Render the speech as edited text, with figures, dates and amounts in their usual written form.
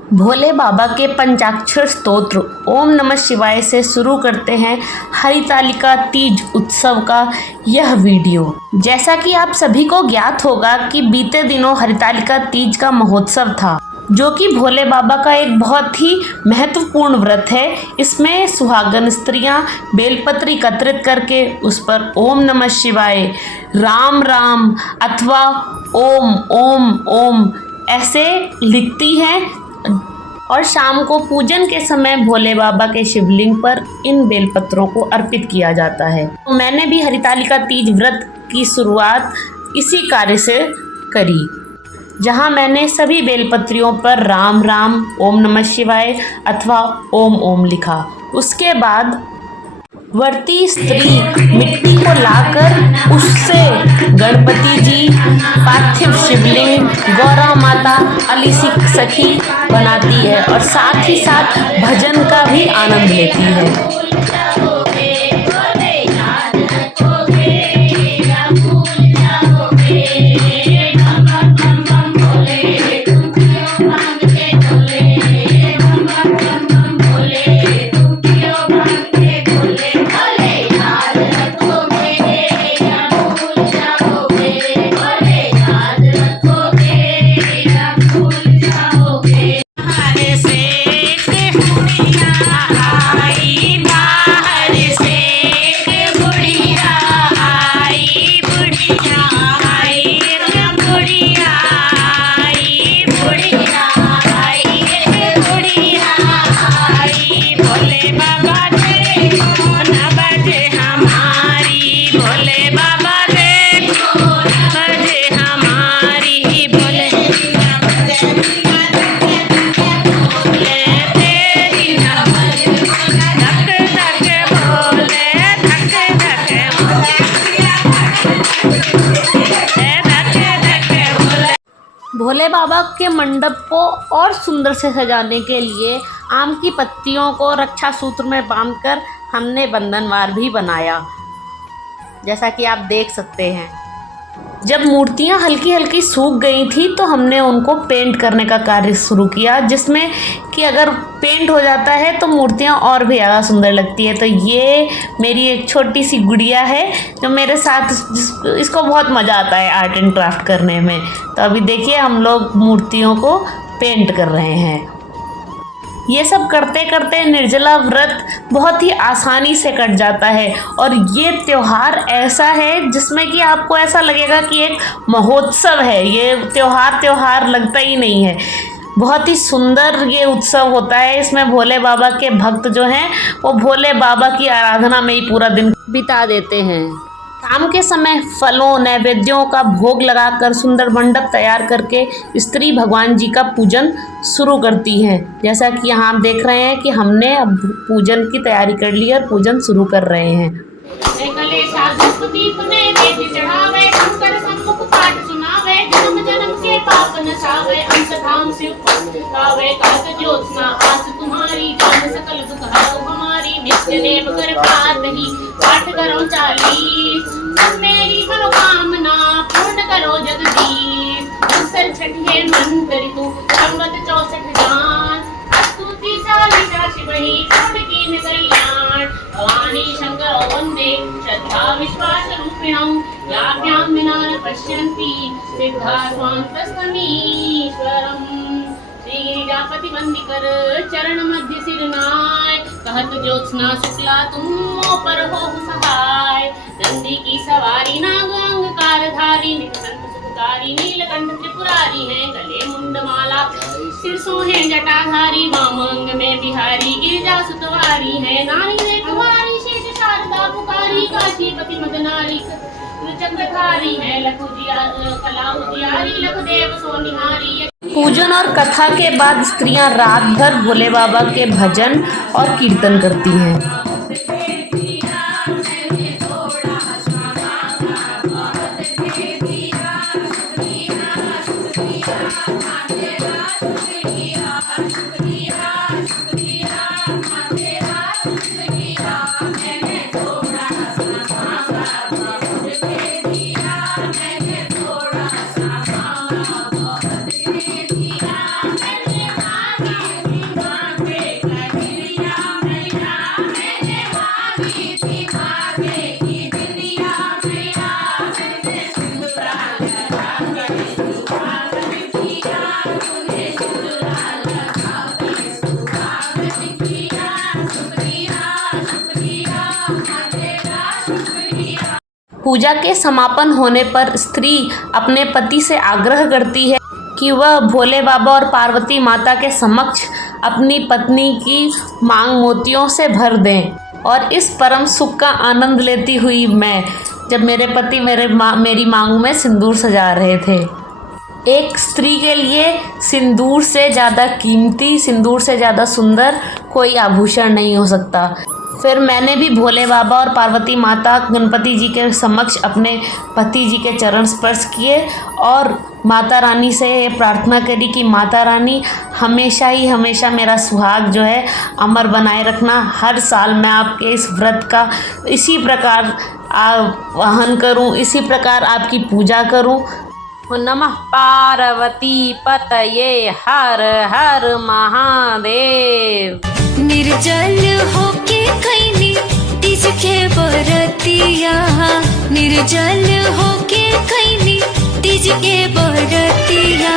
भोले बाबा के पंचाक्षर स्तोत्र ओम नमः शिवाय से शुरू करते हैं हरितालिका तीज उत्सव का यह वीडियो। जैसा कि आप सभी को ज्ञात होगा कि बीते दिनों हरितालिका तीज का महोत्सव था, जो कि भोले बाबा का एक बहुत ही महत्वपूर्ण व्रत है। इसमें सुहागन स्त्रियां बेलपत्र एकत्रित करके उस पर ओम नमः शिवाय, राम राम अथवा ओम ओम ओम ऐसे लिखती हैं और शाम को पूजन के समय भोले बाबा के शिवलिंग पर इन बेलपत्रों को अर्पित किया जाता है। तो मैंने भी हरितालिका तीज व्रत की शुरुआत इसी कार्य से करी, जहां मैंने सभी बेलपत्रियों पर राम राम, ओम नमः शिवाय अथवा ओम ओम लिखा। उसके बाद व्रती स्त्री मिट्टी को लाकर उससे गणपति जी, पार्थिव शिवलिंग, गौरा माता, अली सखी बनाती है और साथ ही साथ भजन का भी आनंद लेती है। भोले बाबा के मंडप को और सुंदर से सजाने के लिए आम की पत्तियों को रक्षा सूत्र में बांधकर हमने बंधनवार भी बनाया, जैसा कि आप देख सकते हैं। जब मूर्तियां हल्की हल्की सूख गई थी तो हमने उनको पेंट करने का कार्य शुरू किया, जिसमें कि अगर पेंट हो जाता है तो मूर्तियां और भी ज़्यादा सुंदर लगती है। तो ये मेरी एक छोटी सी गुड़िया है जो मेरे साथ, इसको बहुत मज़ा आता है आर्ट एंड क्राफ्ट करने में। तो अभी देखिए हम लोग मूर्तियों को पेंट कर रहे हैं। ये सब करते करते निर्जला व्रत बहुत ही आसानी से कट जाता है और ये त्यौहार ऐसा है जिसमें कि आपको ऐसा लगेगा कि एक महोत्सव है। ये त्यौहार लगता ही नहीं है। बहुत ही सुंदर ये उत्सव होता है। इसमें भोले बाबा के भक्त जो हैं वो भोले बाबा की आराधना में ही पूरा दिन बिता देते हैं। शाम के समय फलों नैवेद्यों का भोग लगाकर सुंदर मंडप तैयार करके स्त्री भगवान जी का पूजन शुरू करती हैं। जैसा कि यहाँ आप देख रहे हैं कि हमने अब पूजन की तैयारी कर ली और पूजन शुरू कर रहे हैं। पाठ करो 40 मेरी मनोकामना पूर्ण करो जगदीश। मंत्र छठे मंत्र तू संवत 64 जान स्तुति 40 शिवहि पूर्ण कीन कल्याण। भवानी शंकर वंदे श्रद्धा विश्वास रूपिणं याभ्यां विना न पश्यन्ति सिद्धा स्वान्तस्तमीश्वरम्। श्री गिरिजापति वंदिकर चरण मध्य सिरनाय कहत ज्योत्सना शुक्ला तुम पर हो सहाय। नंदी की सवारी नाग अंगकारधारी निकटंत सुखकारी नीलकंठ त्रिपुरारी है। गले मुंडमाला सिर सोहे जटाधारी वाम अंग में बिहारी गिरिजा सुतवारी है। नारी ने कुमारी शेष शारदा पुकारी काशीपति मदनारी चक्रधारी है। कला उजियारी लखदेव सोनिहारी। पूजन और कथा के बाद स्त्रियां रात भर भोले बाबा के भजन और कीर्तन करती हैं। पूजा के समापन होने पर स्त्री अपने पति से आग्रह करती है कि वह भोले बाबा और पार्वती माता के समक्ष अपनी पत्नी की मांग मोतियों से भर दें। और इस परम सुख का आनंद लेती हुई मैं, जब मेरे पति मेरी मांग में सिंदूर सजा रहे थे। एक स्त्री के लिए सिंदूर से ज़्यादा कीमती, सिंदूर से ज़्यादा सुंदर कोई आभूषण नहीं हो सकता। फिर मैंने भी भोले बाबा और पार्वती माता गणपति जी के समक्ष अपने पति जी के चरण स्पर्श किए और माता रानी से प्रार्थना करी कि माता रानी हमेशा ही हमेशा मेरा सुहाग जो है अमर बनाए रखना। हर साल मैं आपके इस व्रत का इसी प्रकार आवाहन करूं, इसी प्रकार आपकी पूजा करूं। नमः पार्वती पतये हर हर महादेव। निर्जल होके कैनी तीज के बरतिया, निर्जल होके कैनी तीज के बरतिया।